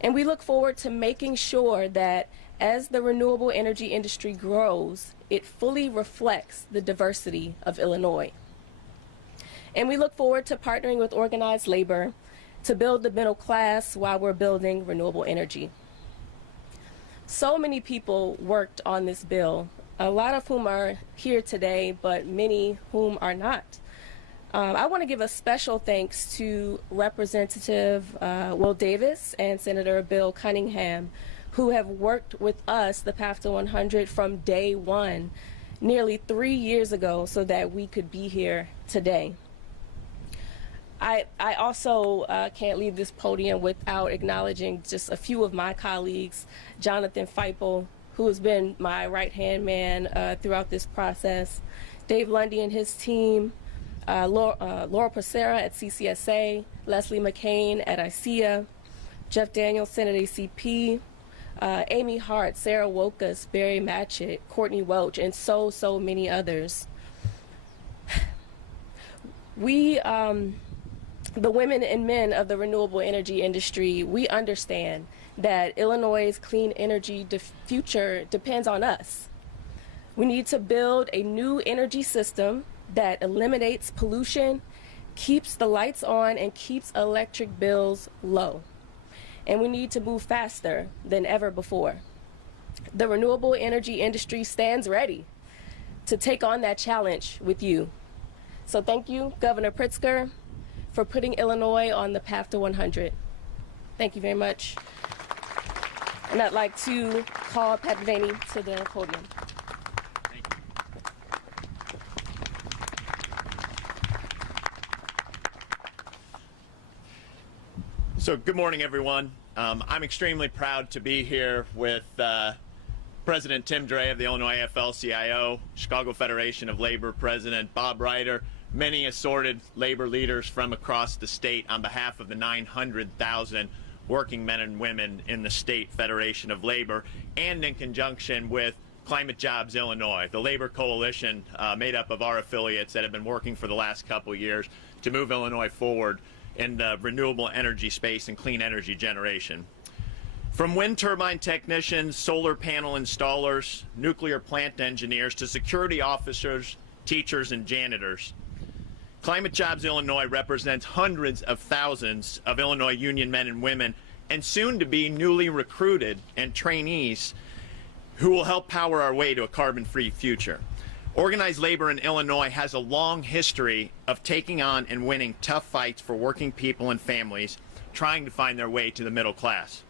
and we look forward to making sure that as the renewable energy industry grows, it fully reflects the diversity of Illinois. And we look forward to partnering with organized labor to build the middle class while we're building renewable energy. So many people worked on this bill, a lot of whom are here today, but many whom are not. I want to give a special thanks to Representative Will Davis and Senator Bill Cunningham, who have worked with us, the Path to 100, from day one, nearly 3 years ago, so that we could be here today. I also can't leave this podium without acknowledging just a few of my colleagues, Jonathan Feipel, who has been my right-hand man throughout this process, Dave Lundy and his team, Laura Procera at CCSA, Leslie McCain at ICEA, Jeff Danielson at ACP, Amy Hart, Sarah Wokas, Barry Matchett, Courtney Welch, and so many others. We, the women and men of the renewable energy industry, we understand that Illinois' clean energy future depends on us. We need to build a new energy system that eliminates pollution, keeps the lights on, and keeps electric bills low. And we need to move faster than ever before. The renewable energy industry stands ready to take on that challenge with you. So thank you, Governor Pritzker, for putting Illinois on the path to 100. Thank you very much. And I'd like to call Pat Devaney to the podium. So good morning, everyone. I'm extremely proud to be here with President Tim Dre of the Illinois AFL-CIO, Chicago Federation of Labor President Bob Ryder, many assorted labor leaders from across the state on behalf of the 900,000 working men and women in the State Federation of Labor, and in conjunction with Climate Jobs Illinois, the labor coalition made up of our affiliates that have been working for the last couple years to move Illinois forward in the renewable energy space and clean energy generation. From wind turbine technicians, solar panel installers, nuclear plant engineers, to security officers, teachers, and janitors, Climate Jobs Illinois represents hundreds of thousands of Illinois union men and women, and soon to be newly recruited and trainees who will help power our way to a carbon-free future. Organized labor in Illinois has a long history of taking on and winning tough fights for working people and families trying to find their way to the middle class.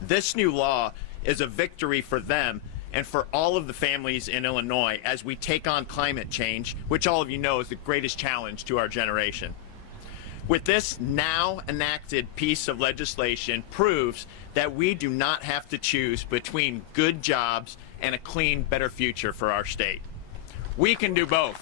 This new law is a victory for them and for all of the families in Illinois as we take on climate change, which all of you know is the greatest challenge to our generation. With this now enacted piece of legislation proves that we do not have to choose between good jobs and a clean, better future for our state. We can do both.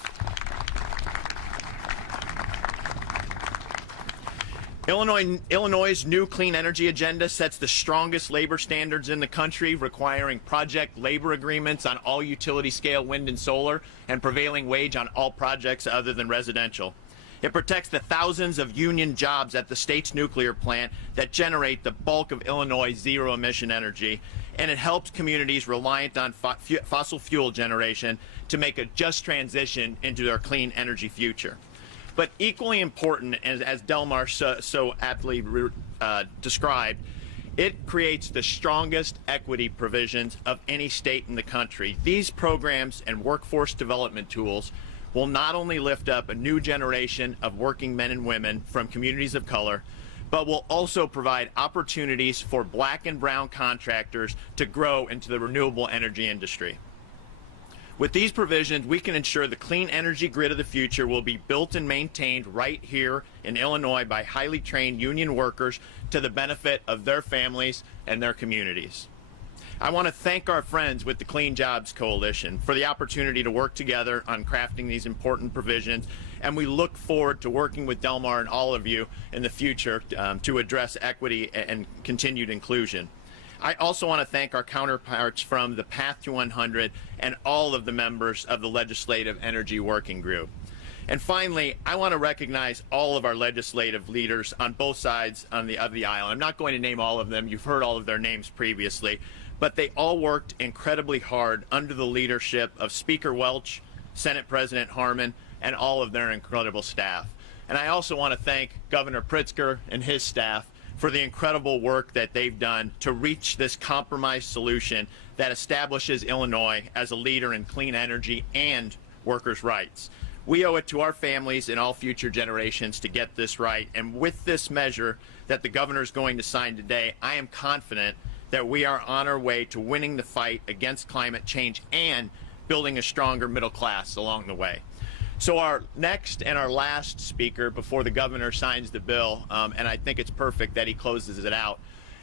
Illinois' new clean energy agenda sets the strongest labor standards in the country, requiring project labor agreements on all utility-scale wind and solar and prevailing wage on all projects other than residential. It protects the thousands of union jobs at the state's nuclear plant that generate the bulk of Illinois' zero-emission energy, and it helps communities reliant on fossil fuel generation to make a just transition into their clean energy future. But equally important, as Delmar so aptly described, it creates the strongest equity provisions of any state in the country. These programs and workforce development tools will not only lift up a new generation of working men and women from communities of color, but will also provide opportunities for black and brown contractors to grow into the renewable energy industry. With these provisions, we can ensure the clean energy grid of the future will be built and maintained right here in Illinois by highly trained union workers to the benefit of their families and their communities. I want to thank our friends with the Clean Jobs Coalition for the opportunity to work together on crafting these important provisions, and we look forward to working with Delmar and all of you in the future to address equity and continued inclusion. I also want to thank our counterparts from the Path to 100 and all of the members of the Legislative Energy Working Group. And finally, I want to recognize all of our legislative leaders on both sides of the aisle. I'm not going to name all of them. You've heard all of their names previously. But they all worked incredibly hard under the leadership of Speaker Welch, Senate President Harmon, and all of their incredible staff. And I also want to thank Governor Pritzker and his staff for the incredible work that they've done to reach this compromise solution that establishes Illinois as a leader in clean energy and workers' rights. We owe it to our families and all future generations to get this right. And with this measure that the governor is going to sign today, I am confident that we are on our way to winning the fight against climate change and building a stronger middle class along the way. So our next and our last speaker before the governor signs the bill, and I think it's perfect that he closes it out,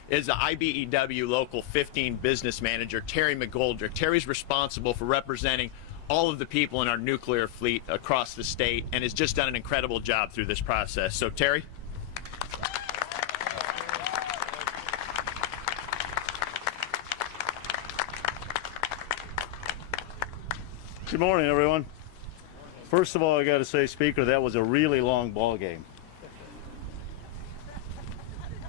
is the IBEW Local 15 business manager, Terry McGoldrick. Terry's responsible for representing all of the people in our nuclear fleet across the state and has just done an incredible job through this process. So Terry. Good morning, everyone. First of all, I got to say, Speaker, that was a really long ball game.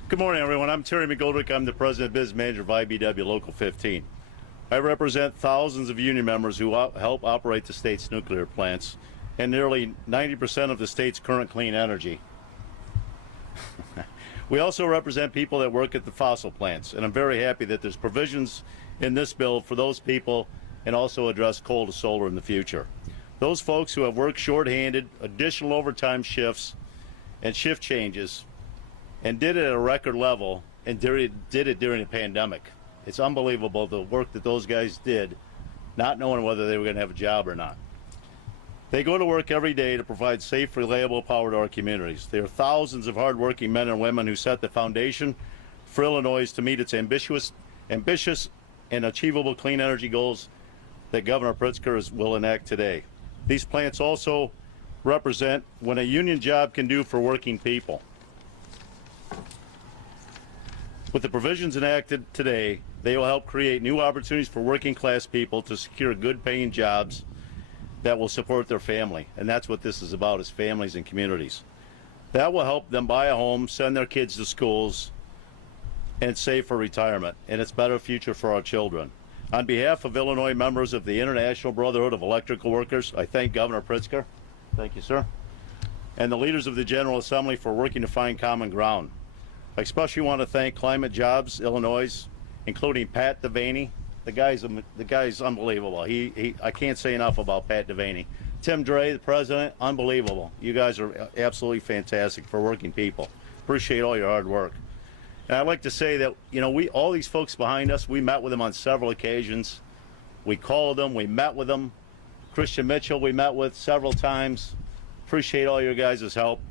Good morning, everyone. I'm Terry McGoldrick. I'm the President Business Manager of IBEW Local 15. I represent thousands of union members who help operate the state's nuclear plants and nearly 90% of the state's current clean energy. We also represent people that work at the fossil plants, and I'm very happy that there's provisions in this bill for those people and also address coal to solar in the future. Those folks who have worked shorthanded, additional overtime shifts, and shift changes, and did it at a record level, and did it during a pandemic. It's unbelievable the work that those guys did, not knowing whether they were going to have a job or not. They go to work every day to provide safe, reliable power to our communities. There are thousands of hardworking men and women who set the foundation for Illinois to meet its ambitious and achievable clean energy goals that Governor Pritzker will enact today. These plants also represent what a union job can do for working people. With the provisions enacted today, they will help create new opportunities for working class people to secure good paying jobs that will support their family. And that's what this is about, is families and communities. That will help them buy a home, send their kids to schools, and save for retirement. And it's a better future for our children. On behalf of Illinois members of the International Brotherhood of Electrical Workers, I thank Governor Pritzker, thank you, sir, and the leaders of the General Assembly for working to find common ground. I especially want to thank Climate Jobs Illinois, including Pat Devaney. The guy's unbelievable. I can't say enough about Pat Devaney. Tim Dre, the president, unbelievable. You guys are absolutely fantastic for working people. Appreciate all your hard work. And I'd like to say that, you know, all these folks behind us, we met with them on several occasions. We called them, we met with them. Christian Mitchell we met with several times. Appreciate all your guys' help.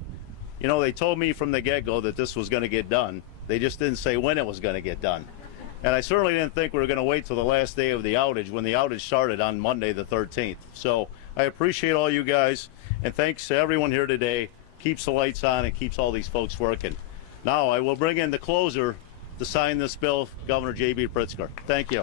You know, they told me from the get-go that this was going to get done. They just didn't say when it was going to get done. And I certainly didn't think we were going to wait till the last day of the outage, when the outage started on Monday the 13th. So I appreciate all you guys, and thanks to everyone here today. Keeps the lights on and keeps all these folks working. Now I will bring in the closer to sign this bill, Governor J.B. Pritzker. Thank you.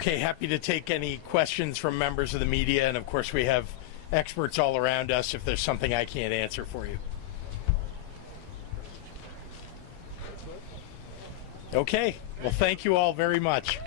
Okay, happy to take any questions from members of the media, and of course we have experts all around us if there's something I can't answer for you. Okay, well, thank you all very much.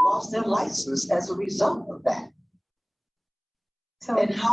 Lost their license as a result of that. So, and how